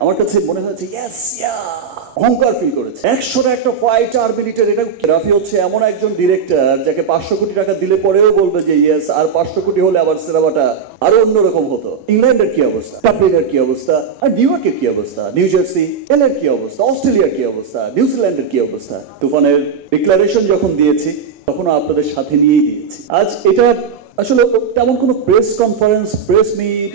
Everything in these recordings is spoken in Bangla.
আমার কাছে মনে হয়েছে ইয়েস অহংকার ফিল করেছে। 100টা একটা ফাইট 4 মিনিটের। এটা রাফি হচ্ছে এমন একজন ডিরেক্টর যাকে 500 কোটি টাকা দিলে পরেও বলবে যে ইয়েস, আর 500 কোটি হলে আবার সিনেমাটা আরো অন্যরকম হতো। ইংল্যান্ডের কি অবস্থা, ডাবলিনের কি অবস্থা, আর নিউ ইয়র্কের কি অবস্থা, নিউ জার্সি এর কি অবস্থা, অস্ট্রেলিয়ার কি অবস্থা, নিউজিল্যান্ডের কি অবস্থা। তুফানের ডিক্লারেশন যখন দিয়েছি তখন আপনাদের সাথে নিয়েই দিয়েছি। আজ এটা আসলে তেমন কোনো প্রেস কনফারেন্স, প্রেস মিট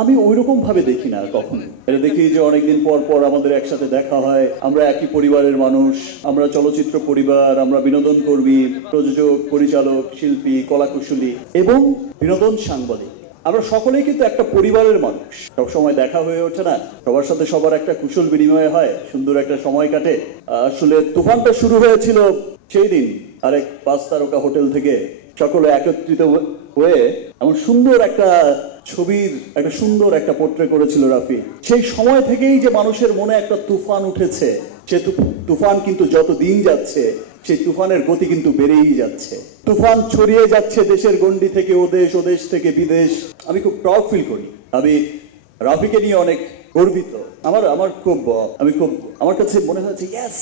আমি ওইরকম ভাবে দেখি না কখনো। এটা দেখি যে অনেকদিন পর পর আমাদের একসাথে দেখা হয়, আমরা একই পরিবারের মানুষ, আমরা চলচ্চিত্র পরিবার, আমরা বিনোদন কর্মী, প্রযোজক, পরিচালক, শিল্পী, কলাকুশলী এবং বিনোদন সাংবাদিক। আমরা সকলেই কিন্তু একটা পরিবারের মানুষ। সবসময় দেখা হয়ে ওঠে না, সবার সাথে সবার একটা কুশল বিনিময় হয়, সুন্দর একটা সময় কাটে। আসলে তুফানটা শুরু হয়েছিল সেই দিন আরেক 5 তারকা হোটেল থেকে সকলে একত্রিত হয়ে এমন সুন্দর একটা ছবির একটা সুন্দর একটা পোর্ট্রে করেছিল রাফি। সেই সময় থেকেই যে মানুষের মনে একটা তুফান উঠেছে, সে তুফান কিন্তু যত দিন যাচ্ছে সেই তুফানের গতি কিন্তু বেড়েই যাচ্ছে। তুফান ছড়িয়ে যাচ্ছে দেশের গণ্ডি থেকে ওদেশ, ওদেশ থেকে বিদেশ। আমি খুব প্রাউড ফিল করি, আমি রাফিকে নিয়ে অনেক গর্বিত। আমার কাছে মনে হয়েছে ইয়েস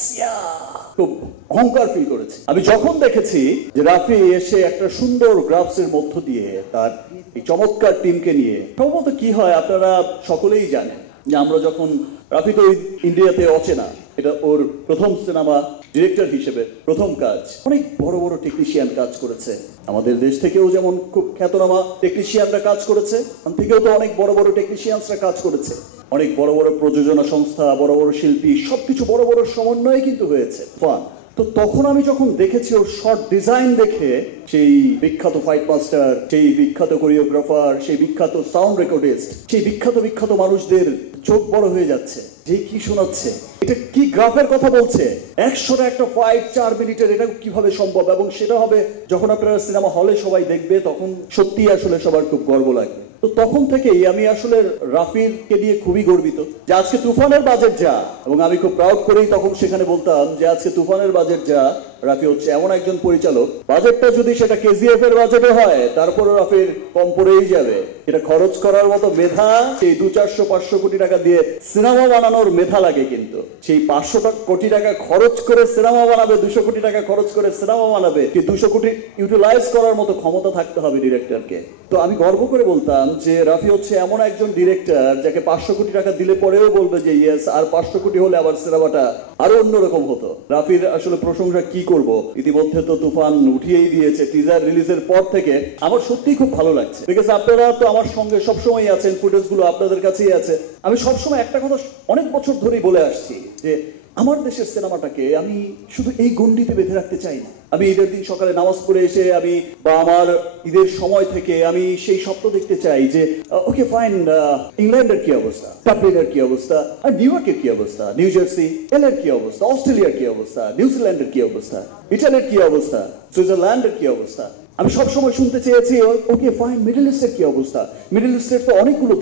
খুব অহংকার ফিল করেছি আমি যখন দেখেছি যে রাফি এসে একটা সুন্দর গ্রাফসের মধ্য দিয়ে তার এই চমৎকার টিমকে নিয়ে। সম্ভবত কি হয় আপনারা সকলেই জানেন যে আমরা যখন, রাফি তো ইন্ডিয়াতে অচেনা, এটা ওর প্রথম সিনেমা, ডিরেক্টর হিসেবে প্রথম কাজ। অনেক বড় বড় টেকনিশিয়ান কাজ করেছে, আমাদের দেশ থেকেও যেমন খুব খ্যাতনামা টেকনিশিয়ানরা কাজ করেছে, ওখান থেকেও তো অনেক বড় বড় টেকনিশিয়ানসরা কাজ করেছে, অনেক বড় বড় প্রযোজনা সংস্থা, বড় বড় শিল্পী, সবকিছু বড় বড় সমন্বয়ে কিন্তু হয়েছে ফান। তো তখন আমি যখন দেখেছি ওর শর্ট ডিজাইন দেখে, সেই বিখ্যাত ফাইট মাস্টার, সেই বিখ্যাত কোরিওগ্রাফার, সেই বিখ্যাত সাউন্ড রেকর্ডিস্ট, সেই বিখ্যাত মানুষদের চোখ বড় হয়ে যাচ্ছে যে কি শোনাচ্ছে, এটা কি গ্রাফের কথা বলছে, 100টা একটা ফাইট 4 মিনিটের, এটা কিভাবে সম্ভব। এবং সেটা হবে যখন আপনারা সিনেমা হলে সবাই দেখবে, তখন সত্যি আসলে সবার খুব গর্ব লাগবে। তো তখন থেকেই আমি আসলে রাফিকে নিয়ে খুবই গর্বিত যে আজকে তুফানের বাজেট যা, এবং আমি খুব প্রাউড করেই তখন সেখানে বলতাম যে আজকে তুফানের বাজেট যা, রাফি হচ্ছে এমন একজন পরিচালক, বাজেটটা যদি সেটা কেজিএফ এর বাজেটে হয় তারপরে রাফির কম পড়েই যাবে। এটা খরচ করার মতো মেধা, সেই 200-400 কোটি টাকা দিয়ে সিনেমা বানানোর মেধা লাগে, কিন্তু সেই 500 কোটি টাকা খরচ করে সিনেমা বানাবে, 200 কোটি টাকা খরচ করে সিনেমা বানাবে, সেই 200 কোটি ইউটিলাইজ করার মতো ক্ষমতা থাকতে হবে ডিরেক্টরকে। তো আমি গর্ব করে বলতাম যে রাফি হচ্ছে এমন একজন ডিরেক্টর যাকে 500 কোটি টাকা দিলে পরেও বলবে যে ইয়েস, আর 500 কোটি হলে আবার সিনেমাটা আরো অন্যরকম হতো। রাফির আসলে প্রশংসা কি করব, ইতিমধ্যে তো তুফান উঠিয়েই দিয়েছে টিজার রিলিজের পর থেকে। আমার সত্যিই খুব ভালো লাগছে, বিকজ আপনারা তো আমার সঙ্গে সবসময় আছেন, ফুটেজগুলো আপনাদের কাছেই আছে। আমি সবসময় একটা কথা অনেক বছর ধরেই বলে আসছি যে আমার দেশের সিনেমাটাকে আমি শুধু এই গণ্ডিতে বেঁধে রাখতে চাই না। আমি ঈদের দিন সকালে নামাজ পড়ে এসে আমি বা আমার ঈদের সময় থেকে আমি সেই স্বপ্ন দেখতে চাই যে ওকে ফাইন, ইংল্যান্ডের কি অবস্থা, ডাবলিনের কি অবস্থা, আর নিউ ইয়র্কের কি অবস্থা, নিউ জার্সি এর কি অবস্থা, অস্ট্রেলিয়ার কি অবস্থা, নিউজিল্যান্ডের কি অবস্থা, ইটালির কি অবস্থা, সুইজারল্যান্ডের কি অবস্থা। আমি সবসময় শুনতে চেয়েছি ওকে ফাইন, মিডল ইস্টের কি অবস্থা। মিডল ইস্টের তো অনেকগুলো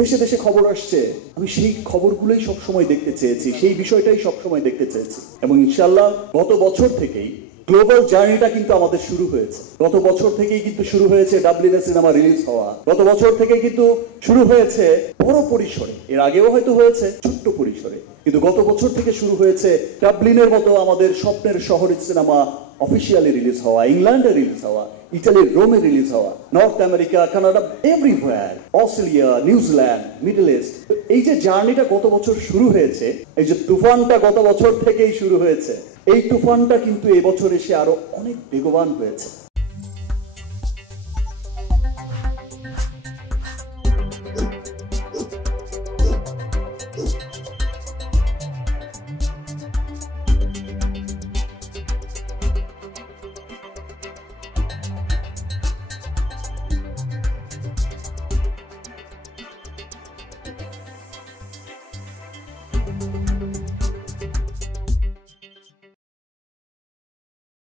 দেশে দেশে খবর আসছে, আমি সেই খবরগুলোই সবসময় দেখতে চেয়েছি, সেই বিষয়টাই সবসময় দেখতে চেয়েছি। এবং ইনশাল্লাহ গত বছর থেকেই গ্লোবাল জার্নিটা কিন্তু আমাদের শুরু হয়েছে। গত বছর থেকেই কিন্তু শুরু হয়েছে ডাবলিনের সিনেমা রিলিজ হওয়া, গত বছর থেকে কিন্তু শুরু হয়েছে বড় পরিসরে, এর আগেও হয়তো হয়েছে ছোট্ট পরিসরে, কিন্তু গত বছর থেকে শুরু হয়েছে ডাবলিনের মতো আমাদের স্বপ্নের শহরের সিনেমা অফিসিয়ালি রিলিজ হওয়া, ইংল্যান্ডে রিলিজ হওয়া, ইটালির রোমে রিলিজ হওয়া, north America, Canada, everywhere, Australia, New Zealand, middle east. এই যে জার্নিটা গত বছর শুরু হয়েছে, এই যে তুফানটা গত বছর থেকেই শুরু হয়েছে, এই তুফানটা কিন্তু এবছর এসে আরো অনেক বেগবান হয়েছে।